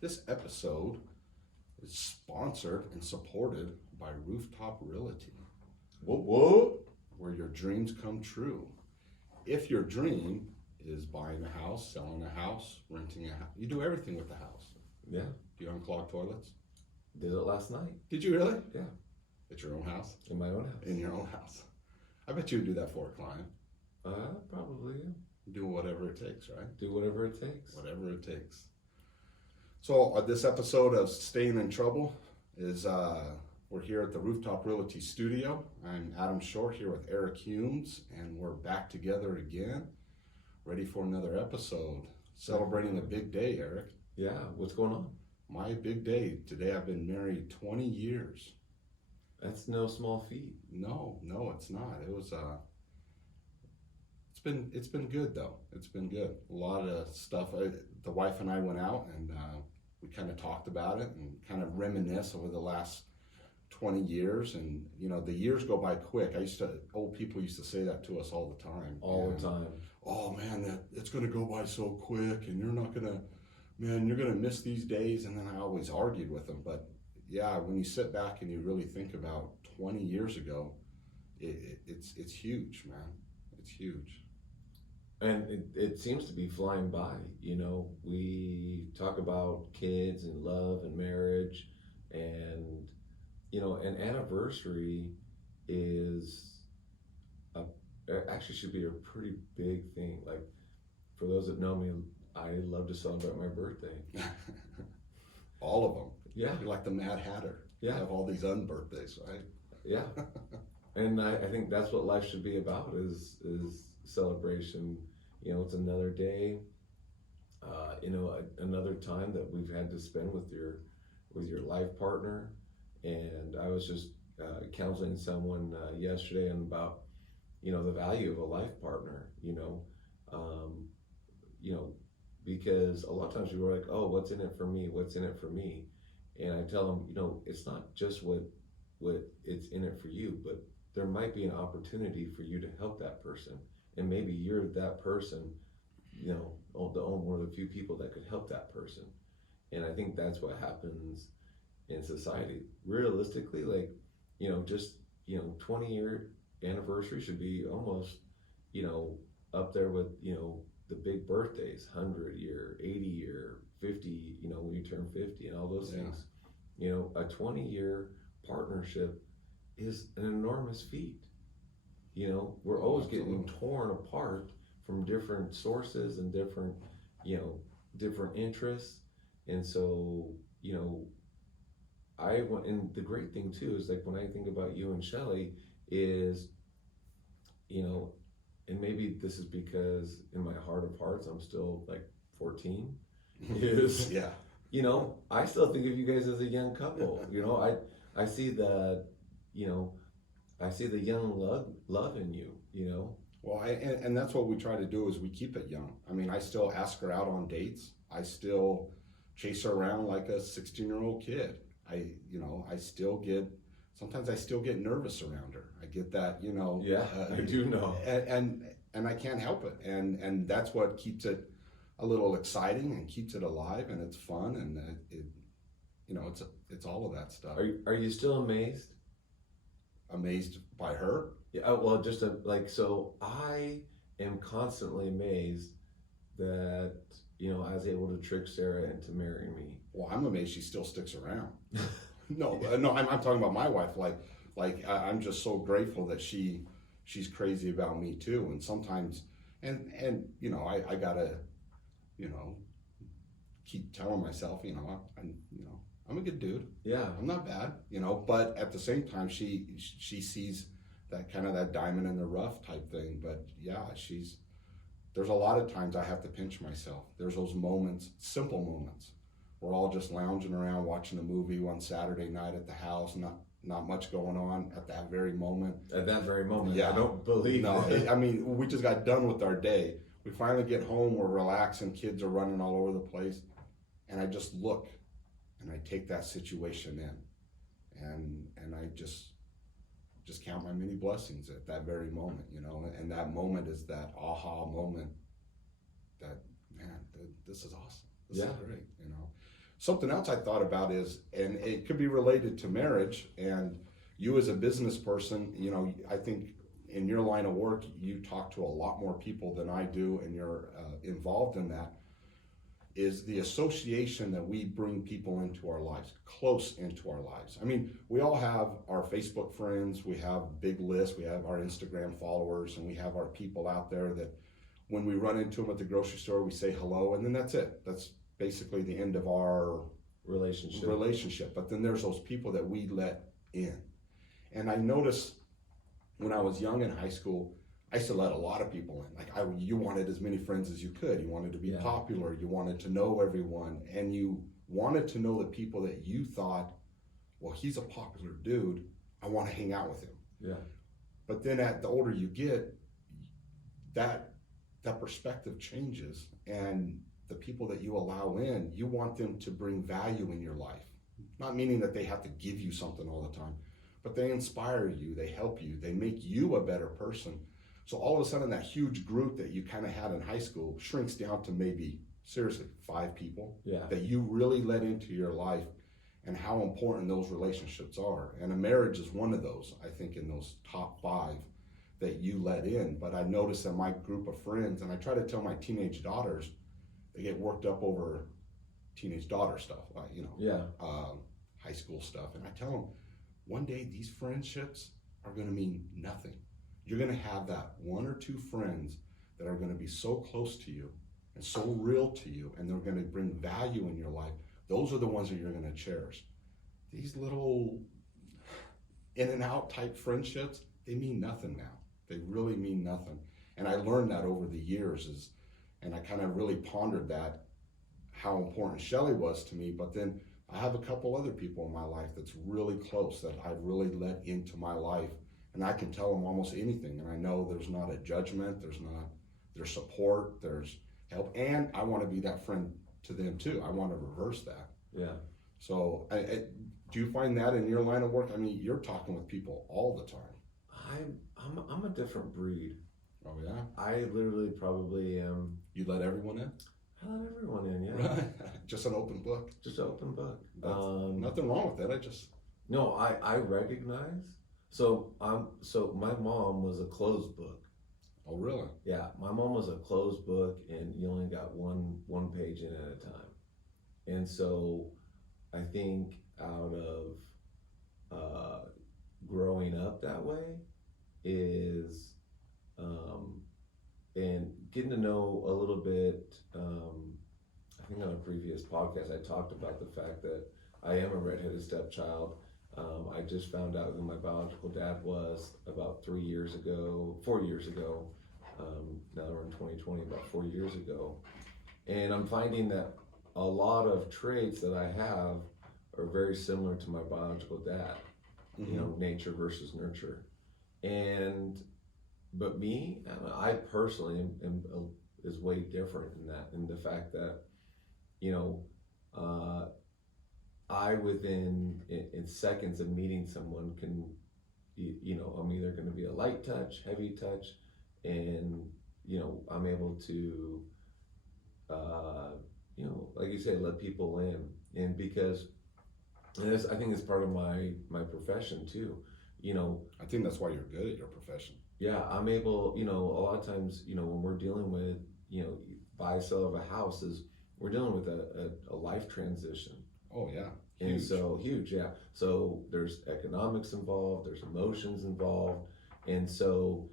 This episode is sponsored and supported by Rooftop Realty, Whoop. where your dreams come true. If your dream is buying a house, selling a house, renting a house, you do everything with the house. Yeah, Do you unclog toilets? did it last night. Did you really? Yeah, At your own house? in my own house. In your own house. I bet you would do that for a client. Probably Do whatever it takes, right? do whatever it takes. Whatever it takes. So this episode of Staying in Trouble is we're here at the Rooftop Realty Studio. I'm Adam Short here with Eric Humes, and we're back together again, ready for another episode. Celebrating a big day, Eric. Yeah, what's going on? My big day. Today I've been married 20 years. That's no small feat. No, it's not. It was it's been good though. It's been good. A lot of stuff. The wife and I went out and we kind of talked about it and kind of reminisce over the last 20 years. And you know, the years go by quick. Old people used to say that to us all the time. All the time. Oh man, that it's gonna go by so quick, and you're gonna miss these days. And then I always argued with them, but yeah, when you sit back and you really think about 20 years ago, it's huge, man. It's huge. And it seems to be flying by. You know, we talk about kids and love and marriage, and you know, an anniversary is actually should be a pretty big thing. Like, for those that know me, I love to celebrate my birthday. All of them. Yeah, You're like the Mad Hatter. You yeah, have all these unbirthdays, right? yeah. And I think that's what life should be about is celebration. You know, it's another day. You know, another time that we've had to spend with your life partner. And I was just counseling someone yesterday on about, you know, the value of a life partner. You know, because a lot of times people are like, oh, what's in it for me? What's in it for me? And I tell them, you know, it's not just what it's in it for you, but there might be an opportunity for you to help that person. And maybe you're that person, you know, one of the few people that could help that person. And I think that's what happens in society. Realistically, like, you know, just, you know, 20-year anniversary should be almost, you know, up there with, you know, the big birthdays, 100-year, 80-year, 50, you know, when you turn 50 and all those things. You know, a 20-year partnership is an enormous feat. You know, we're always getting torn apart from different sources and different, you know, different interests. And so, you know, and the great thing too is, like, when I think about you and Shelly is, you know, and maybe this is because in my heart of hearts I'm still like 14, is Yeah. you know, I still think of you guys as a young couple. You know, I see the, you know, I see the young love in you, you know. Well, and that's what we try to do is we keep it young. I mean, I still ask her out on dates. I still chase her around like a 16-year-old kid. Sometimes I still get nervous around her. I get that, you know. Yeah, I do know. And I can't help it. And that's what keeps it a little exciting and keeps it alive, and it's fun, and you know, it's all of that stuff. Are you still amazed? Amazed by her? Yeah, well, just so I am constantly amazed that, you know, I was able to trick Sarah into marrying me. Well, I'm amazed she still sticks around. No, I'm talking about my wife. I'm just so grateful that she's crazy about me too. And sometimes, and you know, I gotta, you know, keep telling myself, you know, I'm a good dude. Yeah, I'm not bad, you know. But at the same time, she sees that kind of that diamond in the rough type thing. But yeah, there's a lot of times I have to pinch myself. There's those moments, simple moments. We're all just lounging around watching a movie one Saturday night at the house, not much going on at that very moment. At that very moment, yeah. I don't believe I mean, we just got done with our day. We finally get home, we're relaxing, kids are running all over the place, and I just look, and I take that situation in, and I just count my many blessings at that very moment, you know. And that moment is that aha moment that, man, this is awesome. This is great, you know. Something else I thought about is, and it could be related to marriage, and you as a business person, you know, I think in your line of work, you talk to a lot more people than I do, and you're involved in that, is the association that we bring people into our lives, close into our lives. I mean, we all have our Facebook friends, we have big lists, we have our Instagram followers, and we have our people out there that when we run into them at the grocery store, we say hello, and then that's it. That's basically the end of our relationship. But then there's those people that we let in. And I noticed when I was young in high school, I used to let a lot of people in. Like you wanted as many friends as you could. You wanted to be popular. You wanted to know everyone, and you wanted to know the people that you thought, well, he's a popular dude. I want to hang out with him. Yeah. But then, at the older you get, that perspective changes, and the people that you allow in, you want them to bring value in your life. Not meaning that they have to give you something all the time, but they inspire you. They help you. They make you a better person. So all of a sudden, that huge group that you kind of had in high school shrinks down to maybe, seriously, 5 people that you really let into your life, and how important those relationships are. And a marriage is one of those, I think, in those top 5 that you let in. But I noticed that my group of friends, and I try to tell my teenage daughters, they get worked up over teenage daughter stuff, like, you know, high school stuff. And I tell them, one day these friendships are going to mean nothing. You're going to have that 1 or 2 friends that are going to be so close to you and so real to you, and they're going to bring value in your life. Those are the ones that you're going to cherish. These little in and out type friendships, they mean nothing now. They really mean nothing. And I learned that over the years, and I kind of really pondered that, how important Shelly was to me. But then I have a couple other people in my life that's really close that I've really let into my life. And I can tell them almost anything, and I know there's not a judgment, there's support, there's help, and I want to be that friend to them too. I want to reverse that. Yeah. So, do you find that in your line of work? I mean, you're talking with people all the time. I'm a different breed. Oh yeah. I literally probably am. You let everyone in? I let everyone in. Yeah. Right. Just an open book. Just an open book. Nothing wrong with that. No, I recognize. So my mom was a closed book. Oh really? Yeah, my mom was a closed book, and you only got one page in at a time. And so I think out of growing up that way is and getting to know a little bit. I think on a previous podcast I talked about the fact that I am a redheaded stepchild. I just found out who my biological dad was about 4 years ago. Now we're in 2020, about 4 years ago. And I'm finding that a lot of traits that I have are very similar to my biological dad. Mm-hmm. You know, nature versus nurture. But me, I personally am is way different in that, in the fact that, you know, I within in seconds of meeting someone can, you know, I'm either going to be a light touch, heavy touch, and, you know, I'm able to, you know, like you say, let people in. And because, and I think it's part of my profession too, you know. I think that's why you're good at your profession. Yeah, I'm able, you know, a lot of times, you know, when we're dealing with, you know, buy, sell of a house, we're dealing with a life transition. Oh yeah. And huge. so huge, yeah. So there's economics involved, there's emotions involved, and so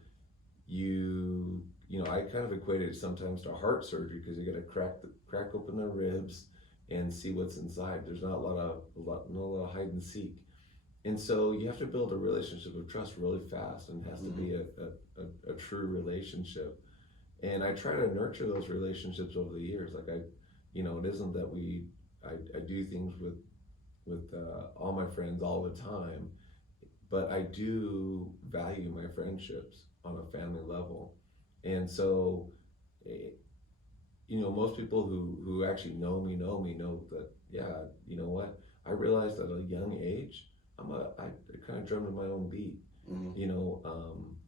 you know, I kind of equate it sometimes to heart surgery, because you got to crack open the ribs and see what's inside. There's not a lot of hide and seek, and so you have to build a relationship of trust really fast, and it has to be a true relationship. And I try to nurture those relationships over the years. Like you know, it isn't that I do things with all my friends all the time, but I do value my friendships on a family level. And so, you know, most people who actually know me know that, yeah, you know what, I realized at a young age, I kind of drummed in my own beat. Mm-hmm. You know,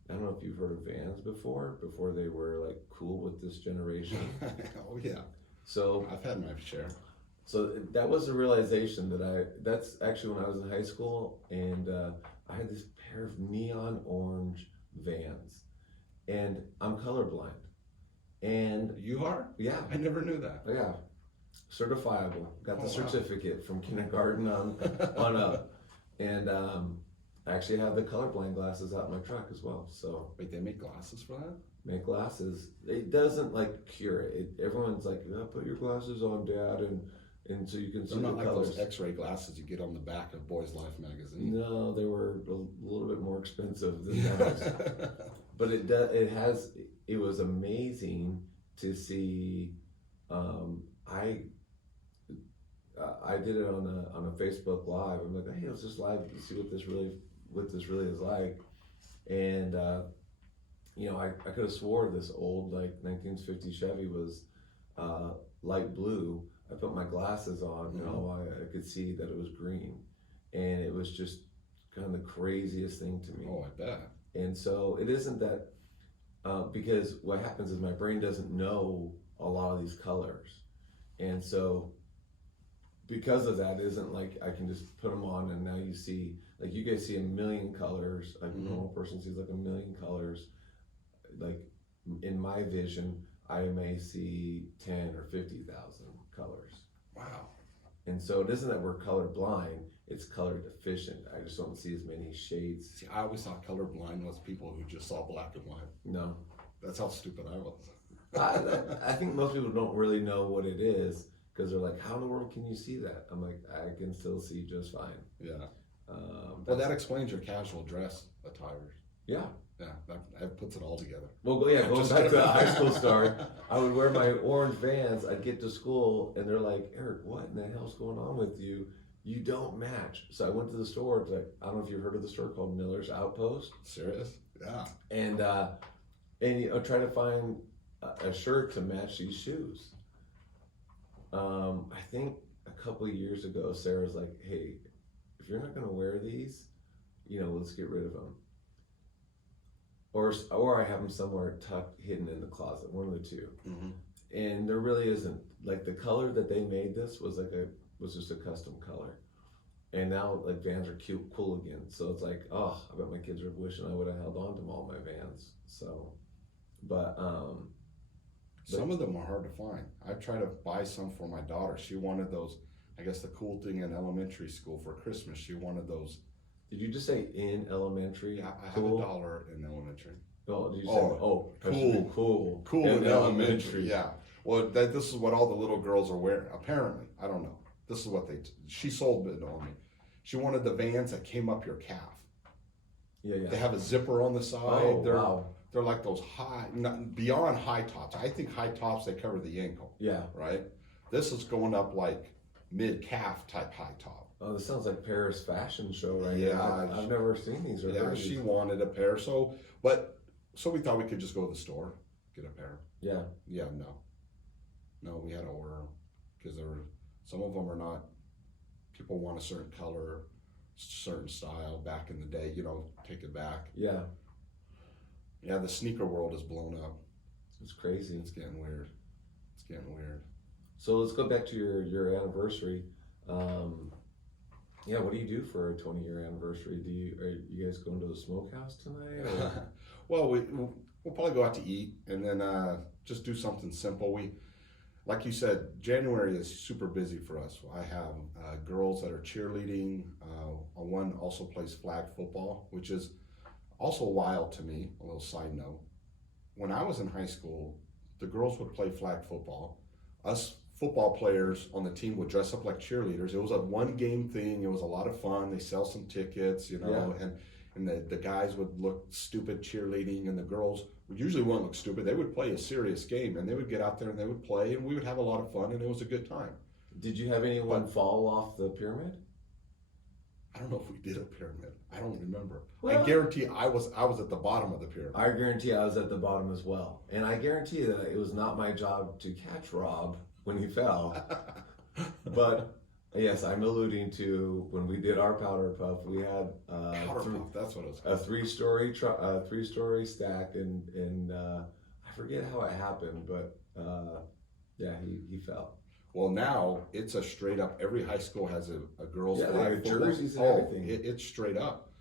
I don't know if you've heard of Vans before they were like cool with this generation. Oh yeah. So I've had my share. So that was the realization that's actually when I was in high school, and I had this pair of neon orange Vans, and I'm colorblind. And You are? yeah, I never knew that. yeah, certifiable. Got the Oh, wow. certificate from kindergarten on up. And I actually have the colorblind glasses out in my truck as well. So Wait, they make glasses for that? make glasses. It doesn't like cure it. Everyone's like, oh, put your glasses on, Dad, and so you can see They're the not like colors. those X-ray glasses you get on the back of Boys Life magazine. No, they were a little bit more expensive than that. But it was amazing to see. I did it on a Facebook Live. I'm like, hey, let's just live to see what this really is like. And I could have swore this old like 1950 Chevy was light blue. I put my glasses on, and I could see that it was green, and it was just kind of the craziest thing to me. Oh, I bet. And so it isn't that because what happens is my brain doesn't know a lot of these colors, and so because of that, it isn't like I can just put them on and now you see like you guys see a million colors. Like a normal person sees like a million colors. Like in my vision, I may see 10 or 50,000 colors. Wow. And so it isn't that we're color blind, it's color deficient. I just don't see as many shades. See, I always thought colorblind was people who just saw black and white. No. That's how stupid I was. I think most people don't really know what it is because they're like, how in the world can you see that? I'm like, I can still see just fine. Yeah. Well, that explains your casual dress attires. Yeah. Yeah, that puts it all together. Well, going back to the high school story, I would wear my orange Vans. I'd get to school, and they're like, Eric, what in the hell's going on with you? You don't match. So I went to the store. It's like, I don't know if you've heard of the store called Miller's Outpost. Serious? Yeah. And try to find a shirt to match these shoes. I think a couple of years ago, Sarah's like, hey, if you're not going to wear these, let's get rid of them. Or I have them somewhere tucked, hidden in the closet, one of the two. Mm-hmm. And there really isn't, like the color that they made this was just a custom color. And now like Vans are cute, cool again. So it's like, oh, I bet my kids are wishing I would have held on to all my Vans. So, but some of them are hard to find. I tried to buy some for my daughter. She wanted those. I guess the cool thing in elementary school for Christmas, she wanted those. Did you just say in elementary? Yeah, I have cool? $1 in elementary. Oh, did you say cool? Cool In elementary. Yeah. Well, this is what all the little girls are wearing. Apparently, I don't know. This is what she sold it on me. She wanted the Vans that came up your calf. Yeah. They have a zipper on the side. Oh, wow. They're like those beyond high tops. I think high tops, they cover the ankle. Yeah. Right? This is going up like mid-calf type high top. Oh, this sounds like Paris fashion show right Yeah. now. I've never seen these. Yeah, she wanted a pair. So we thought we could just go to the store, get a pair. Yeah. Yeah, no, we had to order them because some of them are not. People want a certain color, certain style. Back in the day, take it back. Yeah. Yeah, the sneaker world is blown up. It's crazy. It's getting weird. So let's go back to your anniversary. Yeah, what do you do for a 20-year anniversary? Are you guys going to the smokehouse tonight? Or? Well, we'll probably go out to eat and then just do something simple. Like you said, January is super busy for us. I have girls that are cheerleading. One also plays flag football, which is also wild to me. A little side note. When I was in high school, the girls would play flag football. Us football players on the team would dress up like cheerleaders. It was a one-game thing. It was a lot of fun. They sell some tickets, and the guys would look stupid cheerleading, and the girls usually wouldn't look stupid. They would play a serious game, and they would get out there and they would play, and we would have a lot of fun, and it was a good time. Did you have anyone fall off the pyramid? I don't know if we did a pyramid. I don't remember. Well, I guarantee I was at the bottom of the pyramid. I guarantee I was at the bottom as well. And I guarantee that it was not my job to catch Rob when he fell. But yes, I'm alluding to when we did our powder puff, we had Powder puff, that's what it was a called. three-story stack, and I forget how it happened, but yeah, he fell. Well, now it's a straight up. Every high school has a girls' Yeah, they flag have football. jerseys and Oh, everything. it's straight up.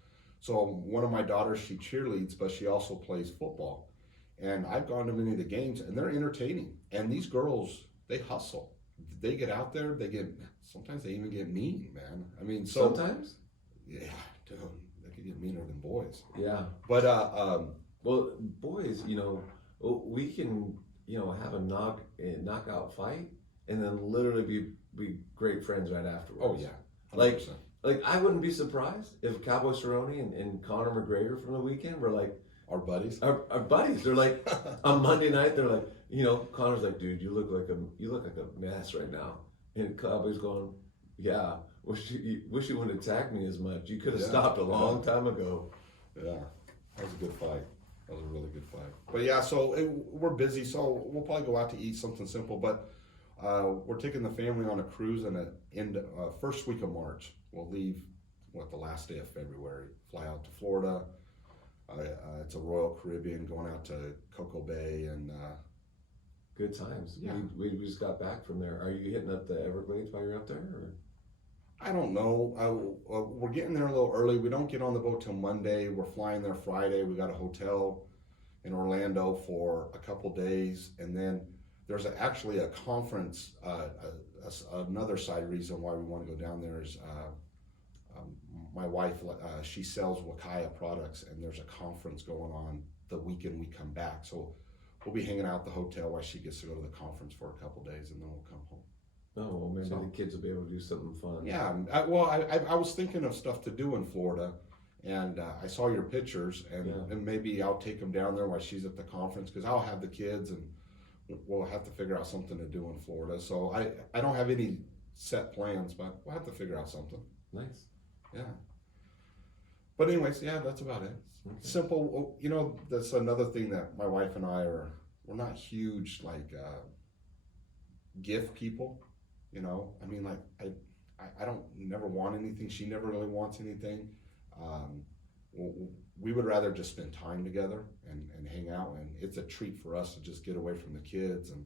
So one of my daughters, she cheerleads, but she also plays football. And I've gone to many of the games, and they're entertaining. And these girls, they hustle. They get out there. Sometimes they even get mean, man. I mean, so Sometimes. yeah, dude, they could get meaner than boys. Yeah. But Well, boys, we can, have a knockout fight, and then literally be great friends right afterwards. oh yeah, Like, 100%. Like, I wouldn't be surprised if Cowboy Cerrone and Conor McGregor from the weekend were like Our buddies. our buddies. They're like on Monday night. They're like, Conor's like, dude, you look like a mess right now, and Cowboy's going, yeah. Wish you wouldn't attack me as much. You could have Yeah. stopped a long time ago. Yeah, that was a good fight. That was a really good fight. But yeah, so we're busy, so we'll probably go out to eat something simple. But we're taking the family on a cruise in the first week of March. We'll leave the last day of February. Fly out to Florida. It's a Royal Caribbean, going out to Cocoa Bay, and Good times. Yeah. We just got back from there. Are you hitting up the Everglades while you're up there? Or? I don't know. We're getting there a little early. We don't get on the boat till Monday. We're flying there Friday. We got a hotel in Orlando for a couple days, and then there's actually a conference. Another side reason why we want to go down there is my wife. She sells Wakaya products, and there's a conference going on the weekend we come back. So we'll be hanging out at the hotel while she gets to go to the conference for a couple days, and then we'll come home. Oh, well, maybe So- the kids will be able to do something fun. Yeah, I was thinking of stuff to do in Florida, and I saw your pictures, and maybe I'll take them down there while she's at the conference, because I'll have the kids, and we'll have to figure out something to do in Florida. So I don't have any set plans, but we'll have to figure out something. Nice. Yeah. But anyways, yeah, that's about it. Okay. Simple. That's another thing that my wife and we're not huge gift people. I mean, like I don't never want anything. She never really wants anything. We would rather just spend time together and hang out, and it's a treat for us to just get away from the kids and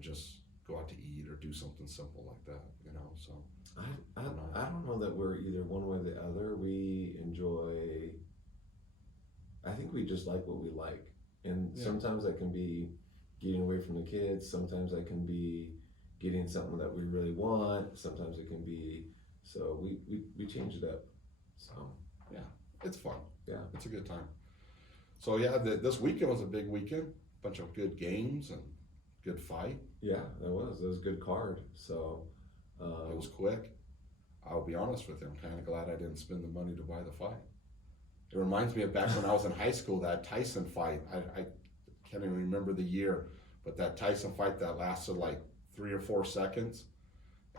just go out to eat or do something simple like that. So I don't know that we're either one way or the other. We enjoy. I think we just like what we like, and Yeah. sometimes that can be getting away from the kids. Sometimes that can be getting something that we really want. Sometimes it can be. So we change it up. So it's fun. Yeah. It's a good time. So yeah, this weekend was a big weekend. Bunch of good games and good fight. yeah, that was a good card. So It was quick. I'll be honest with you. I'm kind of glad I didn't spend the money to buy the fight. It reminds me of back when I was in high school, that Tyson fight. I can't even remember the year, but that Tyson fight that lasted like 3 or 4 seconds.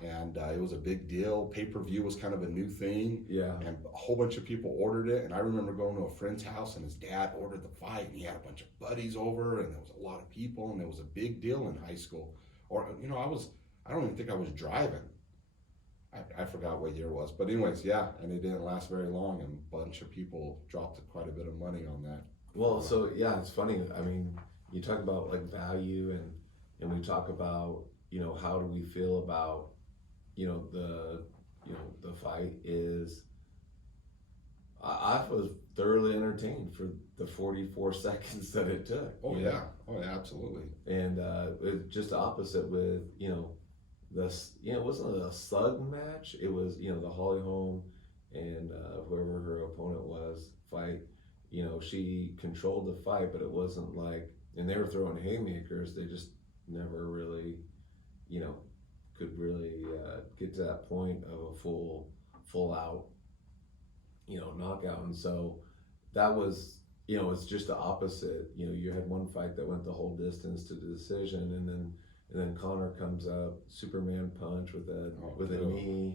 And it was a big deal. Pay-per-view was kind of a new thing. yeah. And a whole bunch of people ordered it. And I remember going to a friend's house, and his dad ordered the fight, and he had a bunch of buddies over, and there was a lot of people, and it was a big deal in high school. Or, I don't even think I was driving. I forgot what year it was. But anyways, yeah, and it didn't last very long, and a bunch of people dropped quite a bit of money on that. Well, so yeah, it's funny. I mean, you talk about like value, and we talk about how do we feel about the fight is. I was thoroughly entertained for the 44 seconds that it took. Oh yeah, absolutely. And it just opposite with it wasn't a slug match. It was the Holly Holm and whoever her opponent was fight. She controlled the fight, but it wasn't like, and they were throwing haymakers. They just never really could really get to that point of a full out knockout. And so that was it's just the opposite. You had one fight that went the whole distance to the decision, and then Conor comes up, Superman punch with a knee.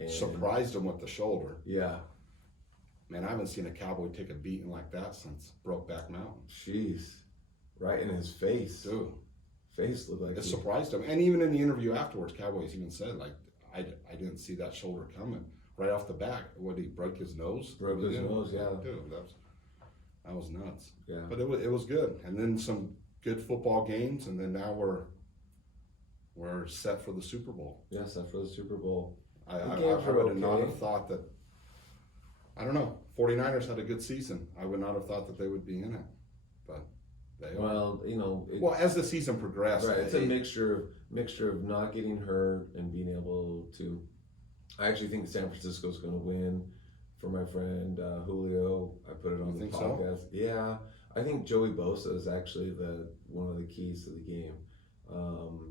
And, Surprised him with the shoulder. Yeah. Man, I haven't seen a cowboy take a beating like that since Brokeback Mountain. Jeez. Right in his face. Dude, Face looked like it surprised him. And even in the interview afterwards, Cowboys even said, like, I didn't see that shoulder coming right off the bat. What, he broke his nose? Broke his nose, yeah. Dude, that was nuts. Yeah. But it was good. And then some good football games, and then now we're we're set for the Super Bowl. Yes, after the Super Bowl. I The games are would not okay. have thought that. I don't know. 49ers had a good season. I would not have thought that they would be in it, but they are. Well, you know, Well, as the season progressed, right. It's a they- mixture of not getting hurt and being able to. I actually think San Francisco's going to win. For my friend Julio, I put it on You the think so? podcast. Yeah, I think Joey Bosa is actually one of the keys to the game.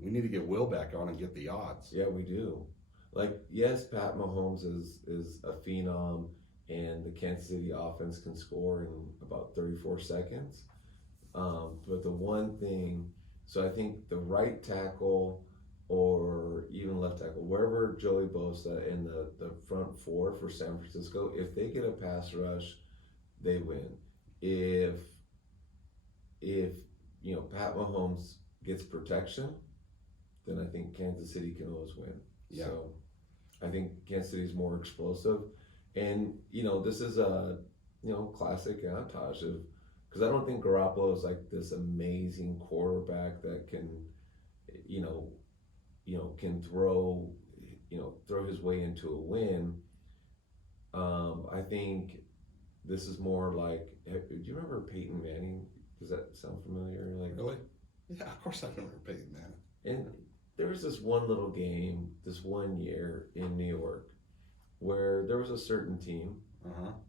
we need to get Will back on and get the odds. Yeah, we do. Like, yes, Pat Mahomes is a phenom, and the Kansas City offense can score in about 34 seconds. But the one thing, so I think the right tackle or even left tackle, wherever Joey Bosa and the front four for San Francisco, if they get a pass rush, they win. If you know Pat Mahomes gets protection, then I think Kansas City can always win. Yeah. So I think Kansas City is more explosive, and you know this is a classic Antaj of because I don't think Garoppolo is like this amazing quarterback that can can throw his way into a win. I think this is more like. Do you remember Peyton Manning? Does that sound familiar? Like Really? Yeah, of course I remember Peyton Manning. and there was this one little game, this one year in New York, where there was a certain team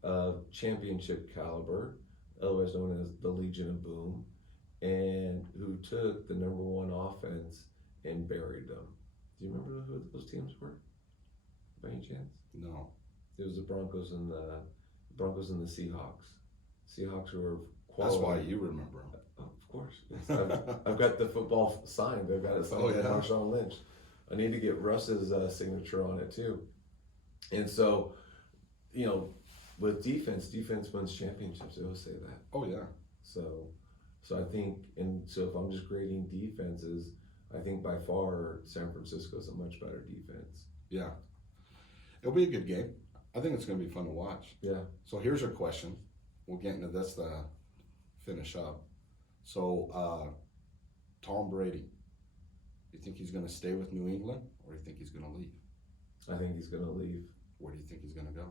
of championship caliber, otherwise known as the Legion of Boom, and who took the number one offense and buried them. Do you remember who those teams were, by any chance? No. It was the Broncos and the Seahawks. Seahawks who were That's quality. why you remember him. Oh, of course. I've got the football signed. I've got it signed Oh, by yeah? Marshawn Lynch. I need to get Russ's signature on it too. And so, with defense wins championships. They always say that. Oh yeah. So I think, and so if I'm just grading defenses, I think by far San Francisco is a much better defense. Yeah. It'll be a good game. I think it's going to be fun to watch. Yeah. So here's a question. We'll get into this to finish up. So, Tom Brady, you think he's going to stay with New England or do you think he's going to leave? I think he's going to leave. Where do you think he's going to go?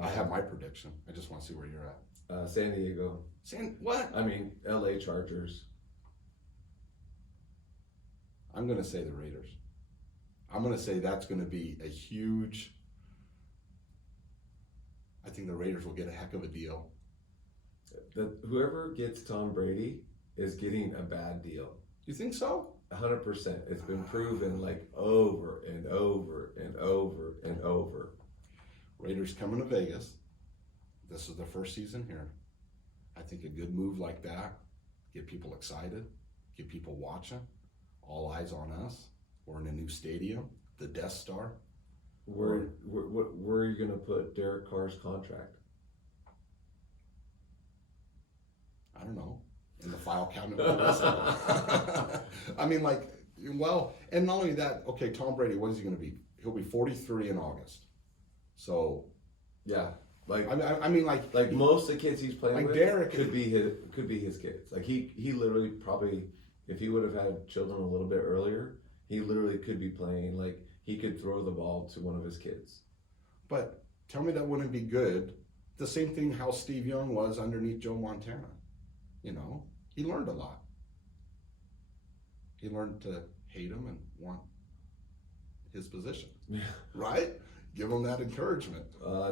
I have my prediction. I just want to see where you're at. San Diego. What? I mean, LA Chargers. I'm going to say the Raiders. I'm going to say that's going to be a huge. I think the Raiders will get a heck of a deal. That whoever gets Tom Brady is getting a bad deal. You think so? 100%. It's been proven like over and over and over and over. Raiders coming to Vegas. This is the first season here. I think a good move like that, get people excited, get people watching, all eyes on us. We're in a new stadium, the Death Star. Where are you going to put Derek Carr's contract? I don't know, in the file cabinet. I mean, and not only that, okay, Tom Brady, what is he going to be? He'll be 43 in August. So, Yeah, like I mean, most of the kids he's playing like with Derek- could be his kids. Like he literally probably, if he would have had children a little bit earlier, he literally could be playing. Like he could throw the ball to one of his kids. but tell me that wouldn't be good. The same thing how Steve Young was underneath Joe Montana. He learned a lot. He learned to hate him and want his position, Yeah. right? Give him that encouragement.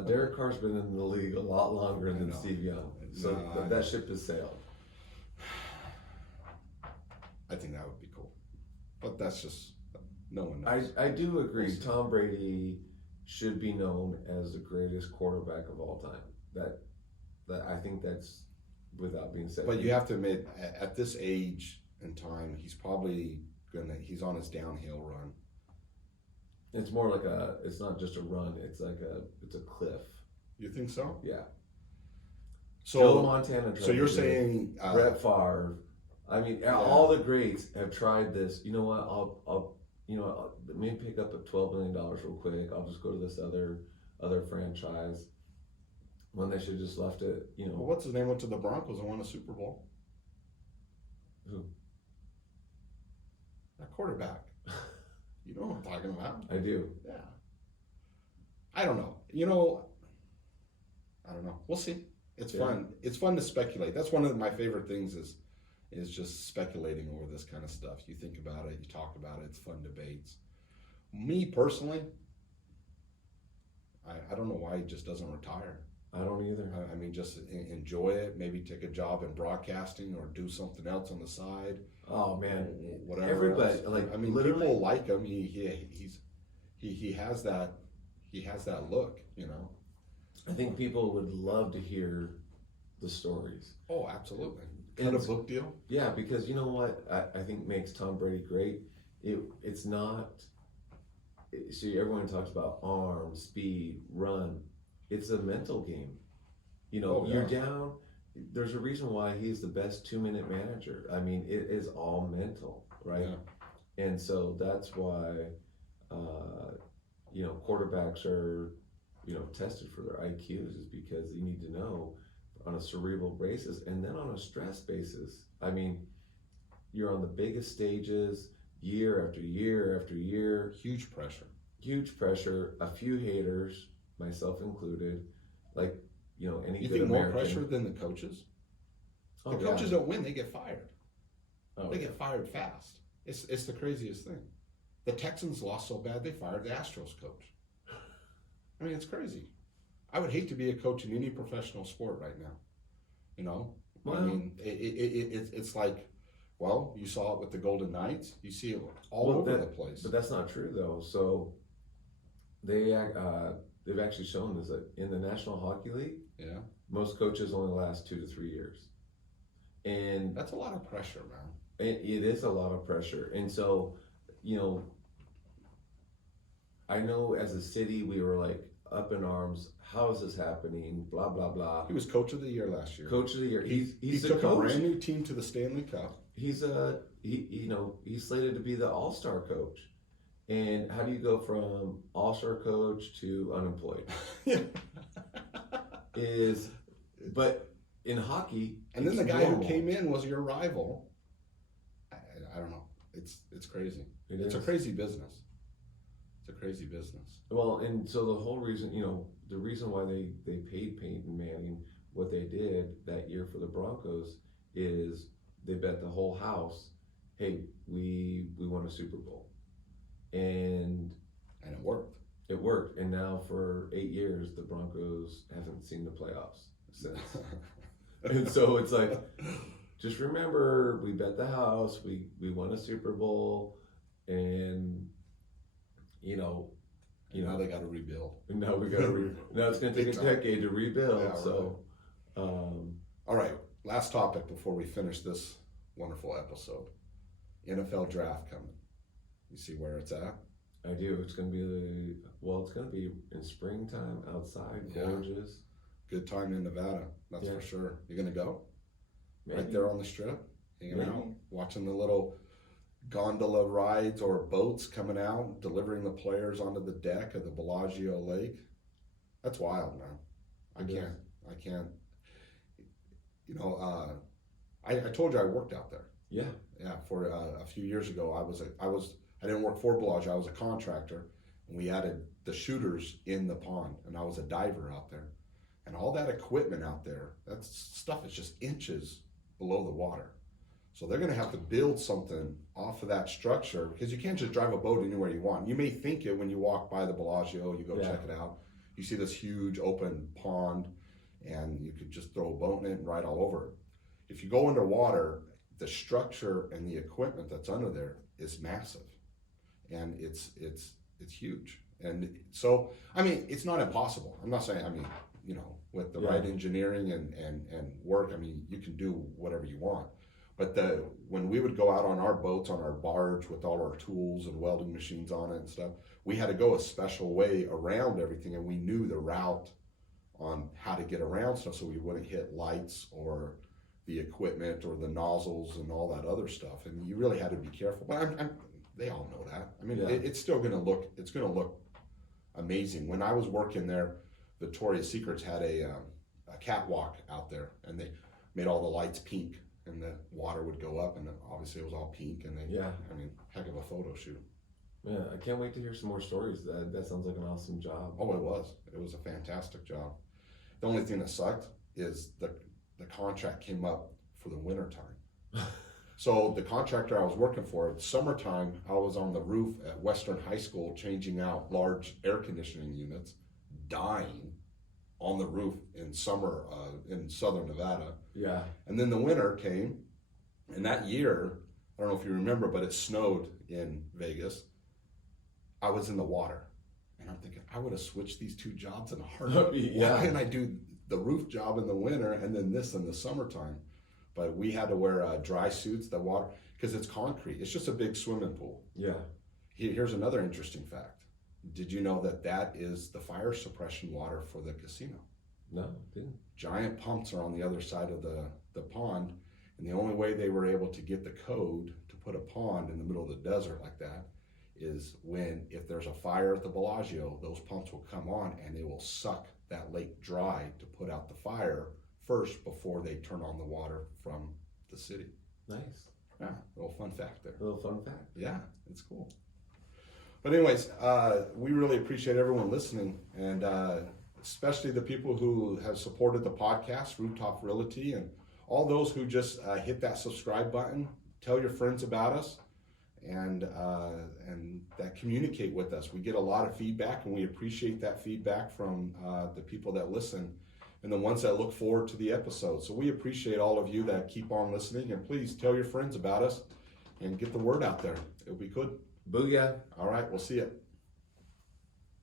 Derek Carr's been in the league a lot longer I than know. Steve Young, so No, I that know. ship has sailed. I think that would be cool. But that's just, no one knows. I do agree. We'll see. Tom Brady should be known as the greatest quarterback of all time. That I think that's without being said. But you have to admit, at this age and time, he's probably he's on his downhill run. It's more like it's not just a run. It's a cliff. You think so? Yeah. So, Joe Montana. so you're saying Brett Favre. I mean, all the greats have tried this. You know what? I'll let me pick up at $12 million real quick. I'll just go to this other franchise. When they should have just left it. well, what's his name? Went to the Broncos and won a Super Bowl. Who? That quarterback. You know what I'm talking about? I do. Yeah. I don't know. I don't know. We'll see. It's fun. It's fun to speculate. That's one of my favorite things is just speculating over this kind of stuff. You think about it, you talk about it. It's fun debates. Me personally, I don't know why he just doesn't retire. I don't either. I mean, just enjoy it. Maybe take a job in broadcasting or do something else on the side. Oh man, Whatever. everybody else. like I mean, literally people like him. He has that look. I think people would love to hear the stories. Oh, absolutely. Cut a book deal. Yeah, because you know what I think makes Tom Brady great. It's not. See, everyone talks about arm, speed, run. It's a mental game. You're down. There's a reason why he's the best 2-minute manager. I mean, it is all mental, right? Yeah. And so that's why, quarterbacks are, tested for their IQs is because you need to know on a cerebral basis and then on a stress basis. I mean, you're on the biggest stages year after year after year. Huge pressure. Huge pressure. A few haters, myself included. Like, any You good think more American. pressure than the coaches? Oh, The coaches don't win; they get fired. Oh, They yeah. get fired fast. It's the craziest thing. The Texans lost so bad they fired the Astros coach. I mean, it's crazy. I would hate to be a coach in any professional sport right now. I Well- mean, it's like, well, you saw it with the Golden Knights. You see it all Well, over the place. But that's not true though. So they've actually shown this that in the National Hockey League, Yeah, most coaches only last 2 to 3 years, and that's a lot of pressure, man. it is a lot of pressure. And so, I know as a city we were like up in arms. How is this happening? Blah blah blah. He was coach of the year last year. Coach of the year. He He's the took a coach. brand new team to the Stanley Cup. He's he's slated to be the all-star coach. And how do you go from all-star coach to unemployed? Yeah. But in hockey, And then the it's guy normal. who came in was your rival. I don't know. It's crazy. It's a is. crazy business. It's a crazy business. Well, and so the whole reason, the reason why they paid Peyton Manning what they did that year for the Broncos is they bet the whole house, hey, we won a Super Bowl. And And it worked. it worked. And now for 8 years, the Broncos haven't seen the playoffs since. And so it's like, just remember, we bet the house, we won a Super Bowl, and Now they got to rebuild. now we got to now it's going to take Big a time. decade to rebuild. Yeah, so, All right. Last topic before we finish this wonderful episode. NFL draft coming. You see where it's at? I do. It's going to be it's going to be in springtime outside, Yeah. gorgeous. Good time in Nevada. That's Yeah. for sure. You gonna go? Maybe. Right there on the strip, hanging Maybe. out, watching the little gondola rides or boats coming out, delivering the players onto the deck of the Bellagio Lake. That's wild, man. I It is. can't. I told you I worked out there. Yeah. Yeah, for a few years ago, I didn't work for Bellagio. I was a contractor, and we added the shooters in the pond, and I was a diver out there, and all that equipment out there, that stuff is just inches below the water. So they're going to have to build something off of that structure because you can't just drive a boat anywhere you want. You may think it when you walk by the Bellagio, you go Yeah. check it out. You see this huge open pond, and you could just throw a boat in it and ride all over it. If you go underwater, the structure and the equipment that's under there is massive, and it's huge. And so, I mean, it's not impossible. I'm not saying, with the Yeah. right engineering and work, I mean, you can do whatever you want. But when we would go out on our boats, on our barge with all our tools and welding machines on it and stuff, we had to go a special way around everything, and we knew the route on how to get around stuff so we wouldn't hit lights or the equipment or the nozzles and all that other stuff. And you really had to be careful. But they all know that. I mean, Yeah. it's still going to look amazing. When I was working there, Victoria's Secrets had a catwalk out there, and they made all the lights pink, and the water would go up, and obviously it was all pink. And Yeah. heck of a photo shoot. Yeah, I can't wait to hear some more stories. That sounds like an awesome job. Oh, it was. It was a fantastic job. The only thing that sucked is the contract came up for the winter time. So the contractor I was working for, summertime, I was on the roof at Western High School changing out large air conditioning units, dying on the roof in summer in southern Nevada. Yeah. And then the winter came, and that year, I don't know if you remember, but it snowed in Vegas. I was in the water, and I'm thinking, I would have switched these two jobs in a heartbeat. Yeah. Why can't I do the roof job in the winter and then this in the summertime? But we had to wear dry suits, the water, because it's concrete. It's just a big swimming pool. Yeah. Here's another interesting fact. Did you know that is the fire suppression water for the casino? No, didn't. Giant pumps are on the other side of the pond, and the only way they were able to get the code to put a pond in the middle of the desert like that is if there's a fire at the Bellagio, those pumps will come on and they will suck that lake dry to put out the fire first before they turn on the water from the city. Nice. Yeah, little fun fact there. A little fun fact. Yeah, it's cool. But anyways, we really appreciate everyone listening, and especially the people who have supported the podcast, Rooftop Realty, and all those who just hit that subscribe button. Tell your friends about us, and that communicate with us. We get a lot of feedback, and we appreciate that feedback from the people that listen and the ones that look forward to the episode. So we appreciate all of you that keep on listening, and please tell your friends about us and get the word out there. It'll be good. Booyah. All right, we'll see you.